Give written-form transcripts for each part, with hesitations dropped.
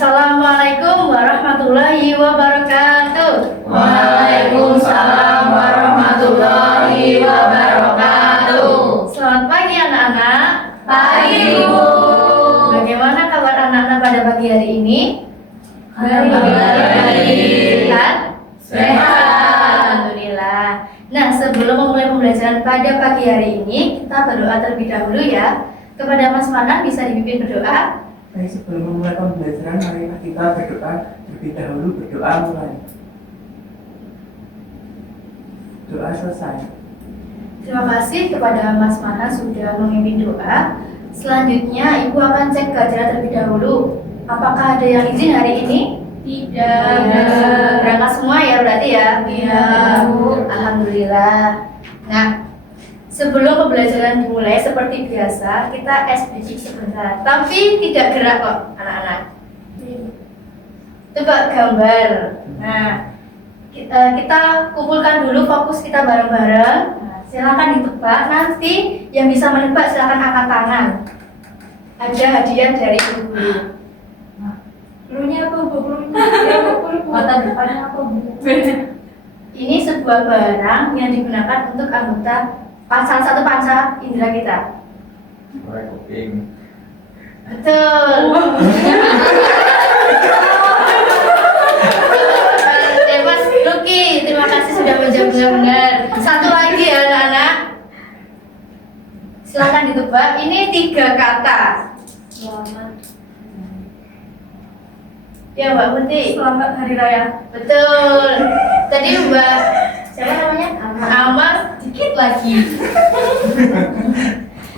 Assalamualaikum warahmatullahi wabarakatuh. Waalaikumsalam warahmatullahi wabarakatuh. Selamat pagi anak-anak. Pagi, Bu. Bagaimana kabar anak-anak pada pagi hari ini? Sehat? Sehat. Alhamdulillah. Nah, sebelum memulai pembelajaran pada pagi hari ini, kita berdoa terlebih dahulu ya. Kepada Mas Manan bisa dipimpin berdoa. Baik, sebelum memulai pembelajaran, marilah kita berdoa terlebih dahulu. Berdoa mulai. Doa selesai. Terima kasih kepada Mas Manan sudah memimpin doa. Selanjutnya, Ibu akan cek keajaran terlebih dahulu. Apakah ada yang izin hari ini? Tidak. Berangkat semua ya berarti ya? Iya, Bu. Alhamdulillah. Nah, sebelum pembelajaran dimulai seperti biasa, kita SBC sebentar. Tapi tidak gerak kok, anak-anak. Coba gambar. Nah, kita kumpulkan dulu fokus kita bareng-bareng. Nah, silakan ditebak. Nanti yang bisa menebak silakan angkat tangan. Ada hadiah dari ibu. Klunya apa, Bu? Klunya? Mata depannya apa, Bu? Ini sebuah barang yang digunakan untuk anggota salah satu panca indera kita. Korek kuping. Betul. Mas Lucky, terima kasih sudah menjawab benar. Satu lagi ya anak-anak. Silakan ditebak. Ini 3 kata. Selamat. Ya Mbak Putih. Selamat Hari Raya. Betul. Tadi Mbak siapa namanya? Amar dikit lagi.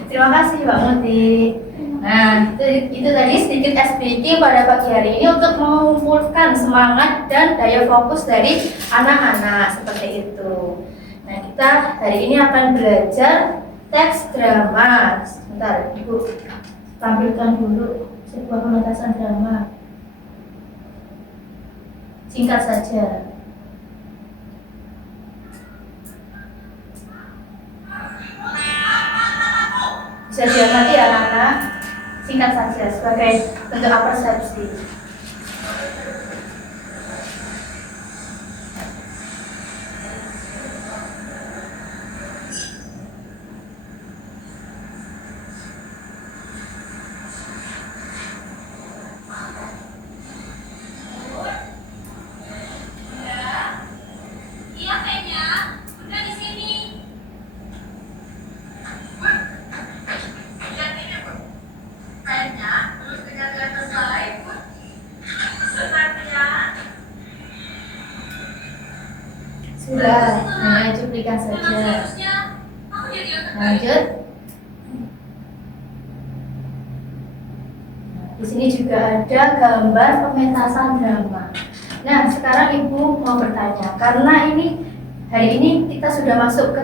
Terima kasih Mbak Muti. Nah, itu tadi sedikit speaking pada pagi hari ini untuk mengumpulkan semangat dan daya fokus dari anak-anak seperti itu. Nah, kita hari ini akan belajar teks drama. Sebentar, Ibu tampilkan dulu sebuah pementasan drama. Singkat saja. Bisa diamati ya anak-anak. Singkat saja sebagai bentuk persepsi. Sudah, hanya cuplikan saja. Lanjut. Di sini juga ada gambar pementasan drama. Nah, sekarang Ibu mau bertanya, karena hari ini kita sudah masuk ke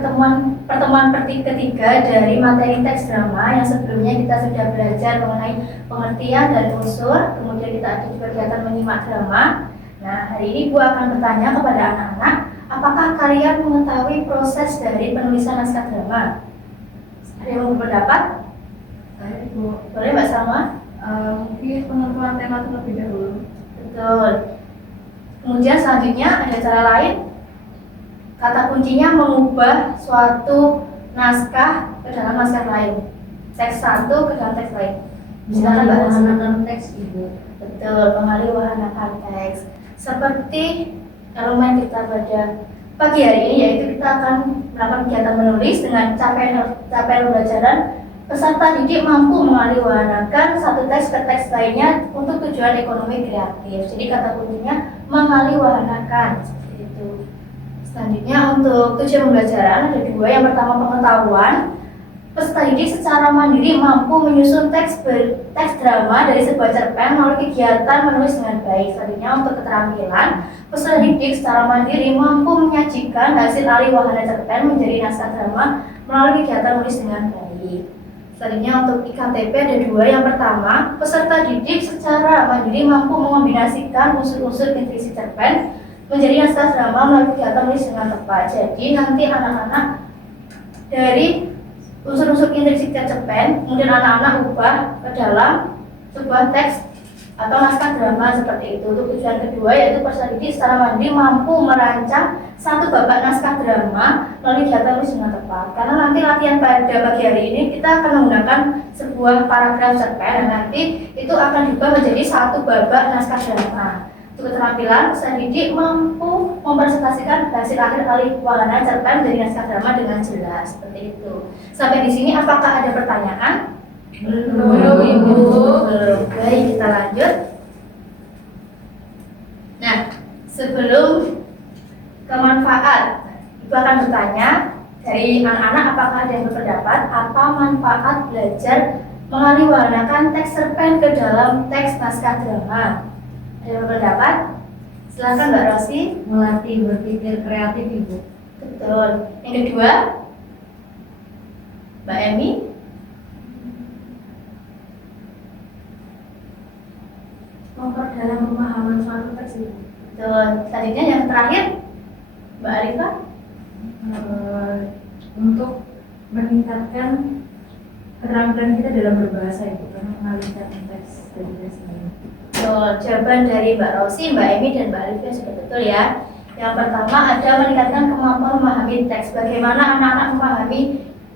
pertemuan ketiga dari materi teks drama yang sebelumnya kita sudah belajar mengenai pengertian dan unsur, kemudian kita ada juga kegiatan menyimak drama. Nah, hari ini Ibu akan bertanya kepada anak-anak, apakah kalian mengetahui proses dari penulisan naskah drama? Ada yang mau berpendapat? Baik, Bu. Boleh Mbak Salma? Mungkin penentuan tema terlebih dahulu. Betul. Kemudian selanjutnya ada cara lain. Kata kuncinya mengubah suatu naskah ke dalam naskah lain. Teks satu ke dalam teks lain. Silakan Mbak Salma. Teks, Ibu. Betul, mengaliwahanakan teks. Seperti elemen kita pada pagi hari ini, yaitu kita akan melakukan kegiatan menulis dengan capaian pembelajaran. Peserta didik mampu mengaliwahanakan satu teks ke teks lainnya untuk tujuan ekonomi kreatif. Jadi kata kuncinya mengaliwahanakan seperti itu. Selanjutnya untuk tujuan pembelajaran ada 2. Yang pertama pengetahuan. Peserta didik secara mandiri mampu menyusun teks drama dari sebuah cerpen melalui kegiatan menulis dengan baik. Selanjutnya untuk keterampilan, peserta didik secara mandiri mampu menyajikan hasil aliwahana cerpen menjadi naskah drama melalui kegiatan menulis dengan baik. Selanjutnya untuk IKTP ada 2. Yang pertama, peserta didik secara mandiri mampu mengombinasikan unsur-unsur intrisi cerpen menjadi naskah drama melalui kegiatan menulis dengan tepat. Jadi nanti anak-anak dari unsur-unsur intrisi cerpen kemudian anak-anak ubah ke dalam sebuah teks atau naskah drama seperti itu. Untuk tujuan kedua yaitu peserta didik secara mandiri mampu merancang satu babak naskah drama melalui data tulis dengan tepat. Karena nanti latihan pada pagi hari ini kita akan menggunakan sebuah paragraf cerpen dan nanti itu akan diubah menjadi satu babak naskah drama. Untuk keterampilan, peserta didik mampu mempresentasikan hasil akhir alih wahana cerpen dari naskah drama dengan jelas seperti itu. Sampai di sini apakah ada pertanyaan? Belum, Ibu. Belum. Baik, kita lanjut. Nah, sebelum ke manfaat, Ibu akan bertanya dari anak-anak apakah ada yang berpendapat apa manfaat belajar mengaliwanakan teks cerpen ke dalam teks naskah drama. Ada yang berpendapat? Silakan Mbak Rosi. Melatih berpikir kreatif, Ibu. Betul. Yang kedua, Mbak Emi. Memperdalam pemahaman suatu teks, Ibu. Betul. Selanjutnya yang terakhir, Mbak Arifah. Untuk meningkatkan keterampilan kita dalam berbahasa, Ibu, karena mengalihkan teks dari teks ini. Betul. Jawaban dari Mbak Rosi, Mbak Emi, dan Mbak Arifah sudah betul ya. Yang pertama ada meningkatkan kemampuan memahami teks. Bagaimana anak-anak memahami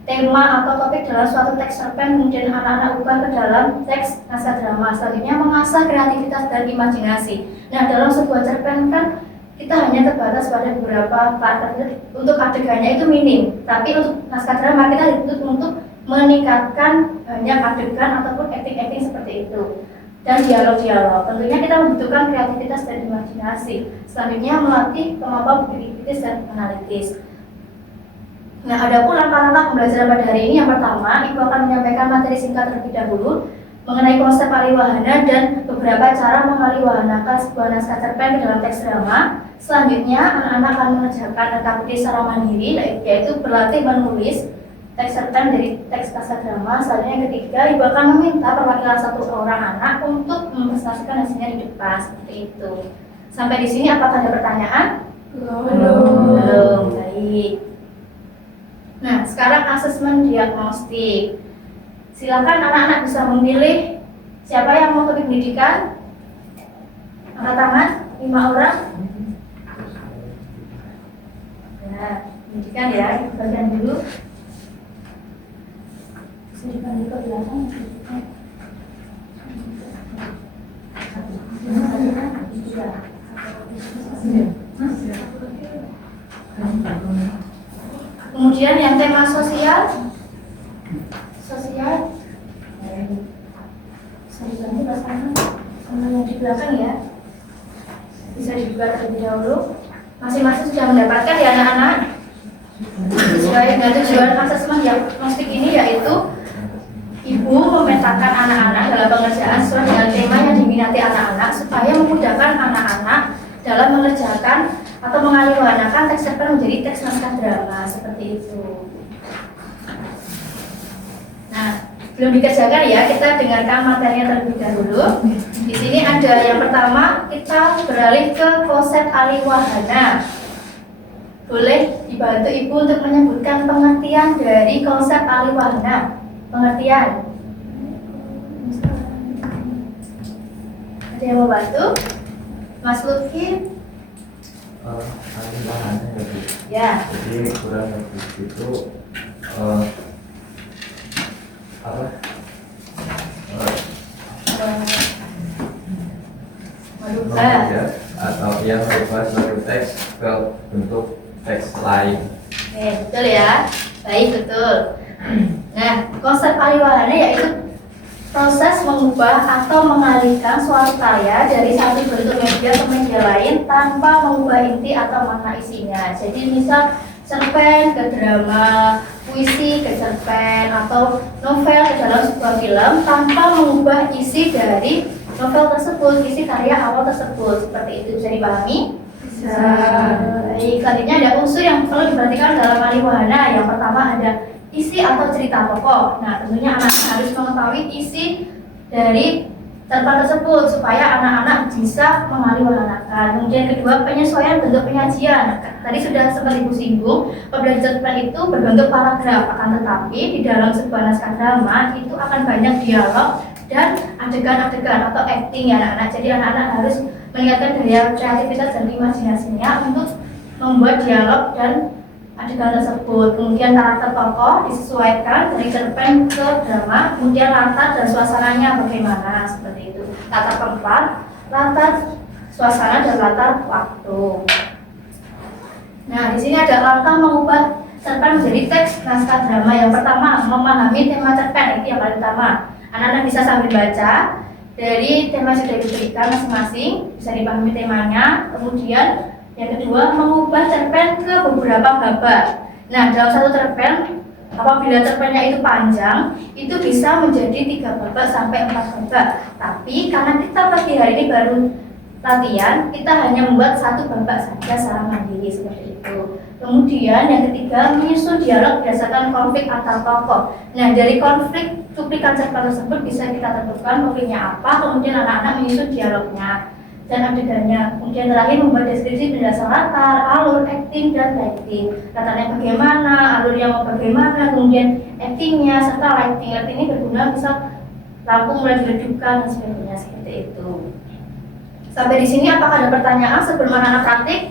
tema atau topik dalam suatu teks cerpen, kemudian anak-anak ubah ke dalam teks naskah drama. Selanjutnya mengasah kreativitas dan imajinasi. Nah, dalam sebuah cerpen kan kita hanya terbatas pada beberapa karakter, untuk adegannya itu minim. Tapi untuk naskah drama kita dituntut untuk meningkatkan banyak adegan ataupun acting-acting seperti itu. Dan dialog-dialog. Tentunya kita membutuhkan kreativitas dan imajinasi. Selanjutnya melatih kemampuan berpikir kritis dan analitis. Nah, ada pun langkah-langkah pembelajaran pada hari ini. Yang pertama, Ibu akan menyampaikan materi singkat terlebih dahulu mengenai konsep aliwahana dan beberapa cara mengaliwahanakan sebuah naskah cerpen ke dalam teks drama. Selanjutnya, anak-anak akan mengerjakan aktiviti secara mandiri, yaitu berlatih menulis teks cerpen dari teks naskah drama. Selanjutnya yang ketiga, Ibu akan meminta perwakilan satu orang anak untuk mempresentasikan hasilnya di depan seperti itu. Sampai di sini apakah ada pertanyaan? Belum. Baik. Nah, sekarang asesmen diagnostik. Silakan anak-anak bisa memilih siapa yang mau topik pendidikan. Angkat tangan, 5 orang. Nah, pendidikan ya, bagian dulu. Pendidikan dulu ke belakang. Kemudian yang tema sosial, bisa dibantu sama yang di belakang ya. Bisa dibuka terlebih dahulu. Masing-masing sudah mendapatkan ya anak-anak. Sesuai dengan tujuan asesmen diagnostik ini yaitu Ibu memetakan anak-anak dalam pengerjaan sesuai dengan tema yang diminati anak-anak supaya memudahkan anak-anak dalam mengerjakan atau mengaliwanakan teks cerpen menjadi teks naskah drama seperti itu. Nah, belum dikerjakan ya, kita dengarkan materinya terlebih dahulu. Di sini ada yang pertama, kita beralih ke konsep aliwahana. Boleh dibantu Ibu untuk menyebutkan pengertian dari konsep aliwahana. Pengertian. Ada yang mau bantu? Mas Lutfi? Aliwahana ya Bu. Ya. Jadi kurang lebih itu apa? Mengubah atau yang berubah suatu teks ke bentuk teks lain. Oke, betul ya. Baik, betul. Nah, konsep aliwahana yaitu proses mengubah atau mengalihkan suatu karya dari satu bentuk media ke media lain tanpa mengubah inti atau makna isinya. Jadi misal cerpen ke drama, puisi ke cerpen, atau novel ke dalam sebuah film tanpa mengubah isi dari novel tersebut, isi karya awal tersebut. Seperti itu, bisa dipahami? Bisa. Baik, selanjutnya ada unsur yang perlu diperhatikan dalam aliwahana. Yang pertama ada isi atau cerita pokok. Nah, tentunya anak-anak harus mengetahui isi dari cerpen tersebut supaya anak-anak bisa mengaliwahanakan. Kemudian kedua, penyesuaian bentuk penyajian. Tadi sudah sempat Ibu singgung, apabila cerpen itu berbentuk paragraf, akan tetapi di dalam sebuah naskah drama itu akan banyak dialog dan adegan-adegan atau acting ya anak-anak. Jadi anak-anak harus meningkatkan daya kreativitas dan imajinasinya untuk membuat dialog dan adegan tersebut. Kemudian karakter tokoh disesuaikan dari cerpen ke drama, kemudian latar dan suasananya bagaimana, seperti itu. Latar tempat, latar suasana dan latar waktu. Nah, di sini ada langkah mengubah cerpen menjadi teks naskah drama. Yang pertama, memahami tema cerpen, itu yang paling utama. Anak-anak bisa sambil baca dari tema yang sudah diberikan masing-masing, bisa dipahami temanya. Kemudian yang kedua, mengubah cerpen ke beberapa babak. Nah, dalam satu cerpen, apabila cerpennya itu panjang, itu bisa menjadi 3 babak sampai 4 babak. Tapi karena kita pagi hari ini baru latihan, kita hanya membuat 1 babak saja secara mandiri, seperti itu. Kemudian yang ketiga, menyusun dialog berdasarkan konflik antar tokoh. Nah, dari konflik cuplikan cerpen tersebut bisa kita tentukan konfliknya apa, kemudian anak-anak menyusun dialognya dan adegannya. Kemudian terakhir membuat deskripsi berdasar latar, alur, acting, dan lighting. Latarnya bagaimana, alurnya mau bagaimana, kemudian actingnya serta lighting. Lighting ini berguna bisa lampu mulai diredupkan dan sebagainya, seperti itu. Sampai di sini apakah ada pertanyaan sebelum anak-anak praktik?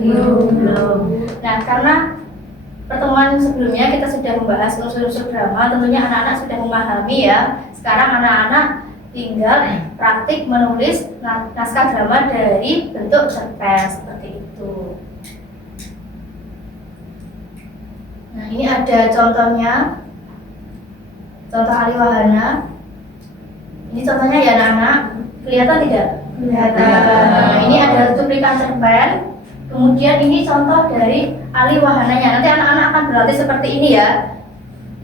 Belum. Nah, karena pertemuan sebelumnya kita sudah membahas unsur-unsur drama, tentunya anak-anak sudah memahami ya. Sekarang anak-anak tinggal praktik menulis naskah drama dari bentuk cerpen, seperti itu. Nah, ini ada contohnya. Contoh Ali Wahana. Ini contohnya ya anak-anak. Kelihatan tidak? Kelihatan. Nah, ini ada cuplikan cerpen. Kemudian ini contoh dari Ali Wahananya. Nanti anak-anak akan berlatih seperti ini ya.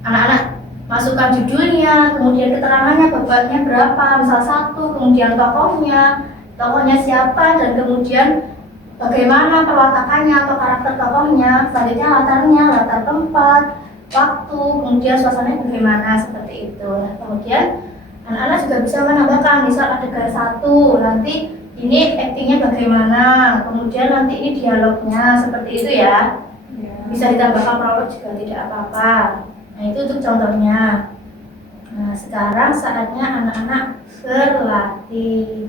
Anak-anak masukkan judulnya, kemudian keterangannya, babaknya berapa, misal 1, kemudian tokohnya siapa, dan kemudian bagaimana perwatakannya atau karakter tokohnya, selanjutnya latarnya, latar tempat, waktu, kemudian suasananya bagaimana, seperti itu. Nah, kemudian anak-anak juga bisa menambahkan, misal adegan 1, nanti ini actingnya bagaimana, kemudian nanti ini dialognya, seperti itu ya. Bisa ditambahkan prolog juga tidak apa-apa. Nah, itu untuk contohnya. Nah, sekarang saatnya anak-anak berlatih.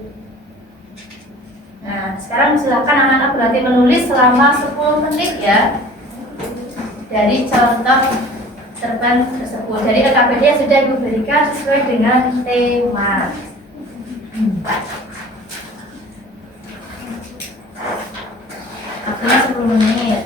Nah, sekarang silakan anak-anak berlatih menulis selama 10 menit ya. Dari contoh cerpen tersebut. Dari LKPD yang sudah Ibu berikan sesuai dengan tema. Waktunya 10 menit.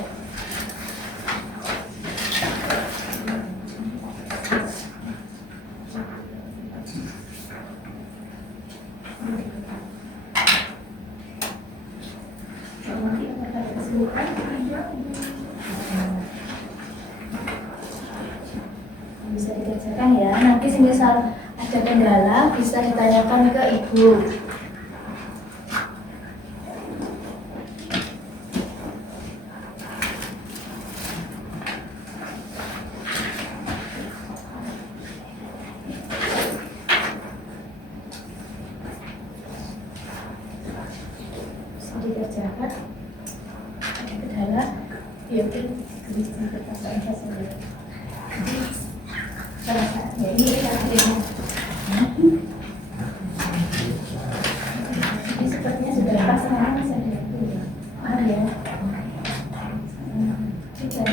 Bisa dikerjakan ya. Nanti misal ada kendala bisa ditanyakan ke Ibu. Bisa dikerjakan. Ada kendala, ya bisa dikerjakan saja. Ya, ini akhirnya. Ini sepertinya sudah pas, sekarang masih ada itu ya. Ya. Sudah.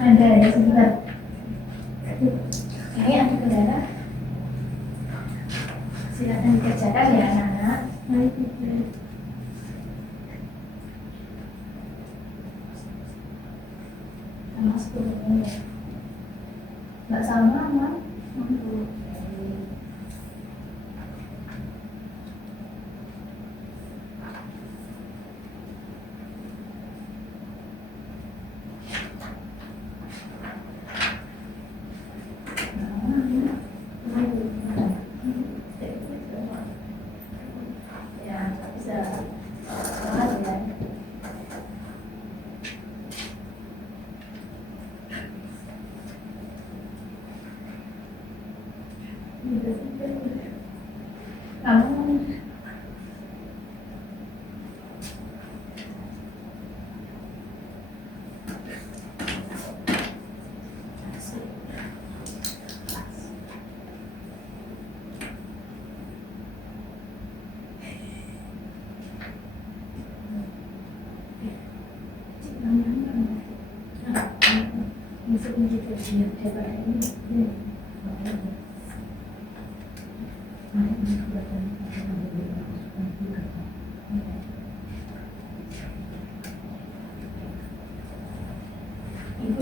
Ada ya sebentar. Ini ada kendala. Silakan dikerjakan ya anak-anak. Sama 10 menit. Nggak sama, Mak. Ya, bisa. Semangat ya. Kamu Ibu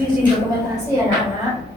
izin dokumentasi ya anak-anak.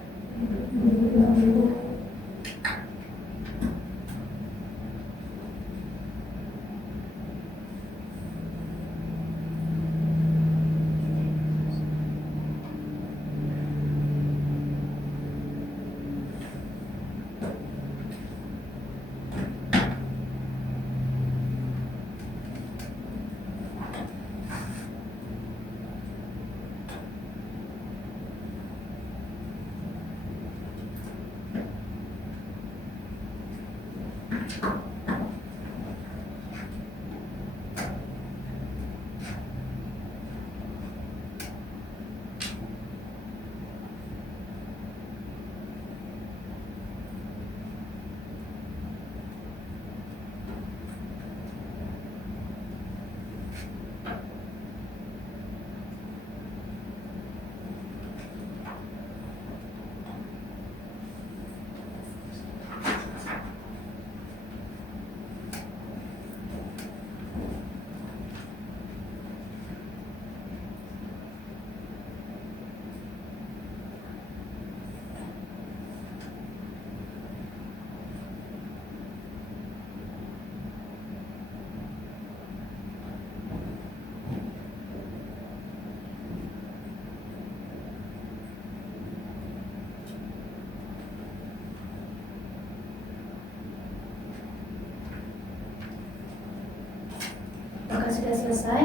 Apakah sudah selesai?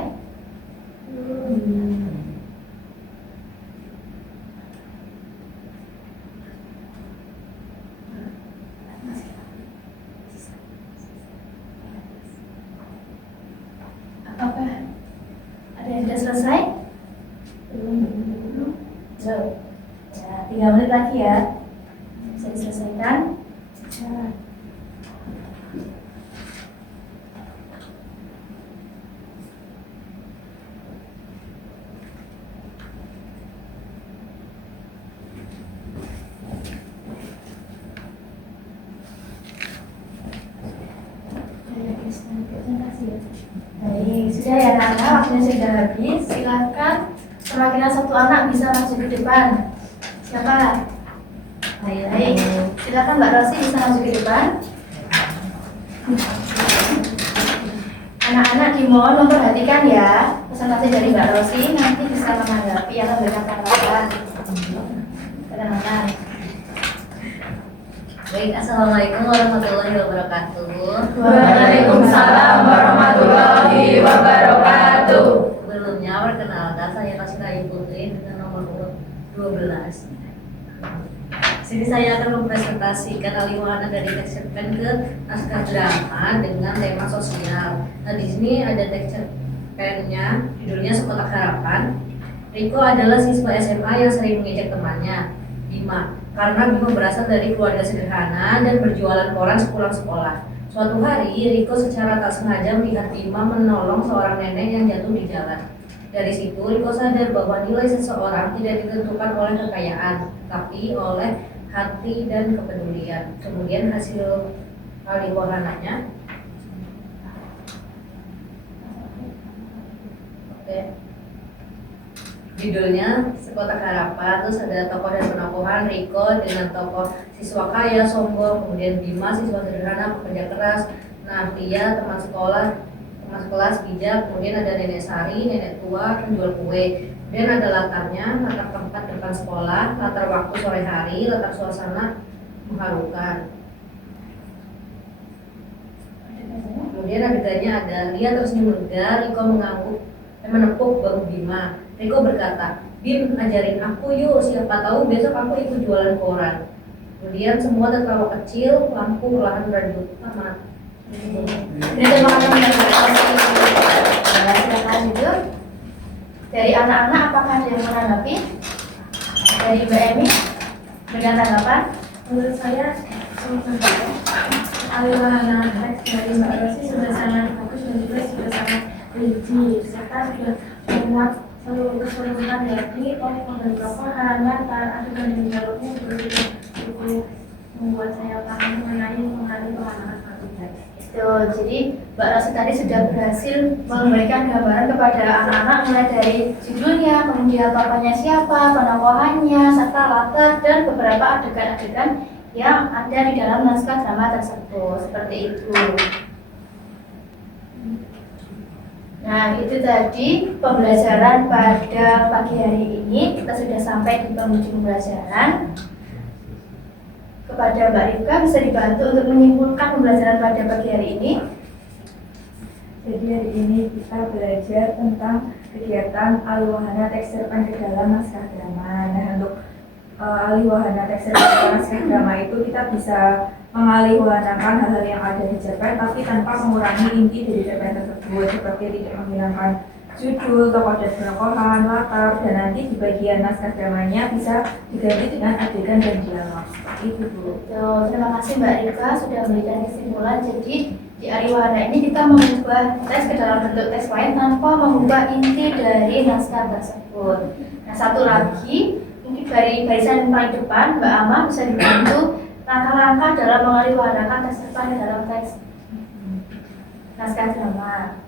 Apakah ada yang sudah selesai? Belum. Ya, 3 menit lagi ya. Bisa diselesaikan. Baik, sudah ya anak-anak, waktunya sudah habis. Silakan perwakilan satu anak bisa maju ke depan. Siapa? Baik, silakan Mbak Rosi bisa maju ke depan. Anak-anak dimohon memperhatikan ya presentasi dari Mbak Rosi, nanti bisa menanggapi atau memberikan tanggapan. Tenang-tenang. Baik, Assalamualaikum warahmatullahi wabarakatuh. Waalaikumsalam warahmatullahi wabarakatuh. Sebelumnya, perkenalkan saya Tasya Putri dengan nomor urut 12. Sini saya akan mempresentasikan alih wahana dari teks cerpen ke naskah drama dengan tema sosial. Nah, di sini ada teks cerpennya, judulnya Sekotak Harapan. Riko adalah siswa SMA yang sering mengejek temannya, Bima, karena Bima berasal dari keluarga sederhana dan berjualan koran sepulang sekolah. Suatu hari, Riko secara tak sengaja melihat Bima menolong seorang nenek yang jatuh di jalan. Dari situ, Riko sadar bahwa nilai seseorang tidak ditentukan oleh kekayaan, tapi oleh hati dan kepedulian. Kemudian hasil alih wahananya. Oke. Judulnya Sekotak Harapan. Terus ada tokoh dan penokohan Riko dengan tokoh siswa kaya sombong, kemudian Bima siswa sederhana pekerja keras, Navia teman sekolah, teman kelas bijak, kemudian ada nenek Sari, nenek tua penjual kue. Kemudian ada latarnya, latar tempat depan sekolah, latar waktu sore hari, latar suasana mengharukan. Kemudian adegannya ada Lia tersenyum lega, Riko menepuk bahu Bima. Riko berkata, Bim, ajarin aku yuk, siapa tahu besok aku ikut jualan koran. Kemudian semua tertawa kecil, lampu perlahan meredup. Tamat. Terima kasih. Silakan lanjut. Dari anak-anak apakah ada yang menanggapi? Dari Mbak Emi, dengan tanggapan? Menurut saya, alih wahana teks dari Mbak Rosi sudah sangat bagus dan juga sudah sangat rinci serta sudah memuat keseluruhan yakni membentukkan halaman adegan dan dialognya cukup membuat saya paham mengenai pemahaman satu teks. Jadi Mbak Rosi tadi sudah berhasil memberikan gambaran kepada anak-anak mulai dari judulnya, kemudian tokohnya siapa, penokohannya, serta latar dan beberapa adegan-adegan yang ada di dalam naskah drama tersebut. Seperti itu. Nah, itu tadi pembelajaran pada pagi hari ini. Kita sudah sampai di penghujung pembelajaran. Kepada Mbak Rifka bisa dibantu untuk menyimpulkan pembelajaran pada pagi hari ini. Jadi hari ini kita belajar tentang kegiatan alih wahana teks cerpen ke dalam naskah drama. Nah, untuk alih wahana teks cerpen ke dalam naskah drama itu kita bisa mengalih wahanakan hal-hal yang ada di cerpen tapi tanpa mengurangi inti dari cerpen tersebut, seperti tidak menghilangkan judul, tokoh dan penokohan, latar, dan nanti di bagian naskah dramanya bisa diganti dengan adegan dan dialog. Itu Bu. Terima kasih Mbak Rifka sudah memberikan kesimpulan. Jadi di alih wahana ini kita mengubah teks ke dalam bentuk teks lain tanpa mengubah inti dari naskah tersebut. Nah, satu lagi mungkin dari barisan paling depan Mbak Ama bisa dibantu langkah-langkah dalam mengalih wahanakan teks cerpen dalam teks naskah drama.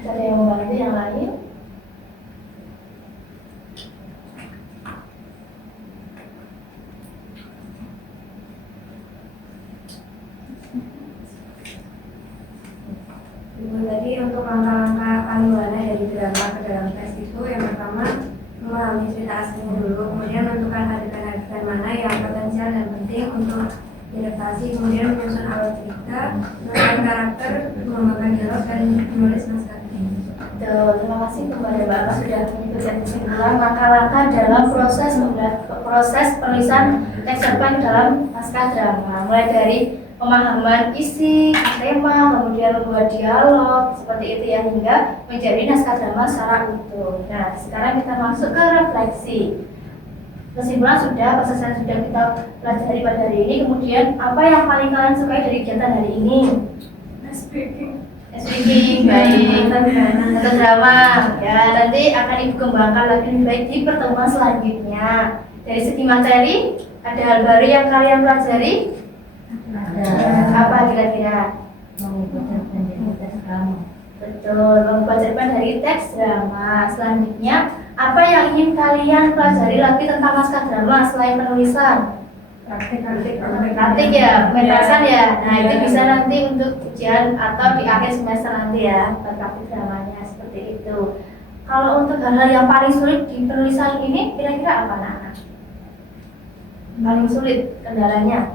Ada yang membantu yang lain? Tadi untuk langkah-langkah alih wahana dari drama ke dalam teks itu yang pertama memahami cerita aslinya dulu, kemudian menentukan adegan-adegan mana yang potensial dan penting untuk diadaptasi, kemudian menyusun alur cerita, menentukan karakter, mengembangkan dialog dan menulis naskah. Terima kasih kepada Bapak sudah menyebutkan kesimpulan langkah-langkah dalam proses penulisan teks cerpen dalam naskah drama, mulai dari pemahaman isi, tema, kemudian membuat dialog, seperti itu ya, hingga menjadi naskah drama secara utuh. Nah, sekarang kita masuk ke refleksi. Kesimpulan sudah, prosesnya sudah kita pelajari pada hari ini. Kemudian, apa yang paling kalian sukai dari kegiatan hari ini? Speaking, baik. Untuk drama, ya nanti akan ibu kembangkan lagi lebih baik di pertemuan selanjutnya. Dari segi materi, ada hal baru yang kalian pelajari? Apa kira-kira? Mengubah cerpen dari teks drama. Betul, mengubah cerpen dari teks drama. Selanjutnya, apa yang ingin kalian pelajari lagi tentang naskah drama selain penulisan? Praktik ya, pementasan ya. Nah, itu bisa nanti untuk ujian atau di akhir semester nanti ya, praktik dramanya seperti itu. Kalau untuk hal-hal yang paling sulit di penulisan ini, kira-kira apa anak-anak? Paling sulit kendalanya?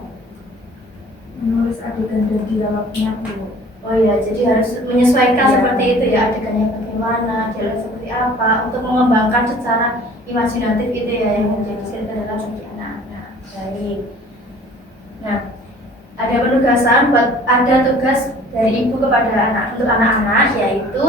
Menulis adegan dan dialognya Bu. Oh iya, jadi harus menyesuaikan Iya. seperti itu ya, adegannya bagaimana, dialog seperti apa, untuk mengembangkan secara imajinatif itu ya yang menjadi kendala bagi anak-anak. Baik. Nah, ada penugasan ada tugas dari ibu kepada untuk anak-anak, yaitu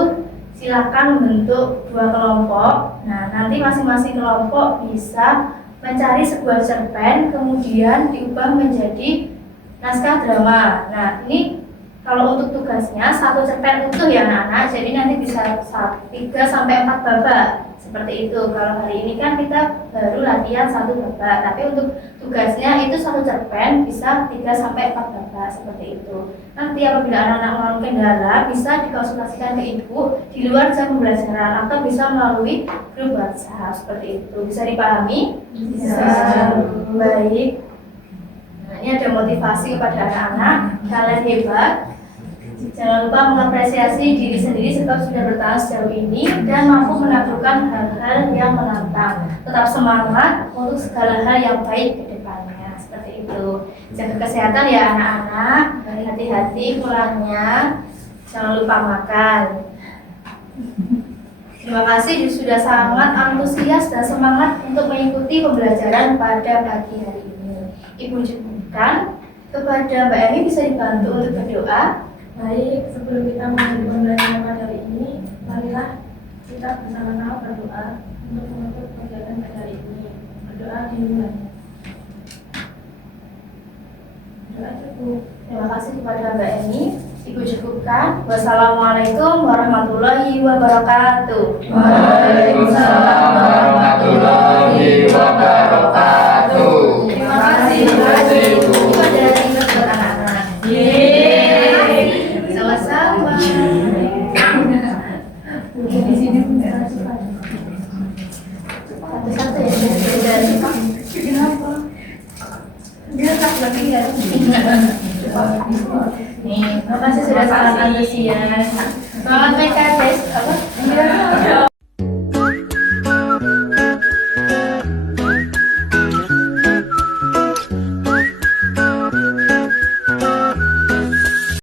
silakan membentuk 2 kelompok. Nah, nanti masing-masing kelompok bisa mencari sebuah cerpen, kemudian diubah menjadi naskah drama. Nah, ini kalau untuk tugasnya 1 cerpen utuh ya anak-anak, jadi nanti bisa 3-4 babak seperti itu. Kalau hari ini kan kita baru latihan 1 babak, tapi untuk tugasnya itu 1 cerpen bisa 3-4 babak seperti itu. Nanti apabila anak-anak mengalami kendala bisa dikonsultasikan ke ibu di luar jam pembelajaran atau bisa melalui grup WhatsApp seperti itu. Bisa dipahami? Bisa. Baik. Nah, ini ada motivasi kepada anak-anak, kalian hebat. Jangan lupa mengapresiasi diri sendiri sebab sudah bertahan sejauh ini dan mampu menaklukkan hal-hal yang menantang. Tetap semangat untuk segala hal yang baik ke depannya. Seperti itu. Jaga kesehatan ya anak-anak. Hati-hati pulangnya. Jangan lupa makan. Terima kasih sudah sangat antusias dan semangat untuk mengikuti pembelajaran pada pagi hari ini. Ibu cukupkan kepada Mbak Emi bisa dibantu untuk berdoa. Baik, sebelum kita mengambil pembelajaran pada hari ini, marilah kita bersama-sama berdoa untuk menutup kegiatan pada hari ini. Berdoa dimulai. Doa cukup. kepada Mbak Eni. Ibu cukupkan. Wassalamualaikum warahmatullahi wabarakatuh. Waalaikumsalam warahmatullahi wabarakatuh. Terima kasih Ibu. Itu ada ribet buat anak-anak. Yeay. Sama-sama. Mungkin di sini satu-satu ya. Kenapa? Dia tak berarti ya. Nih, terima kasih sudah sangat antusias. Semangat PKS apa?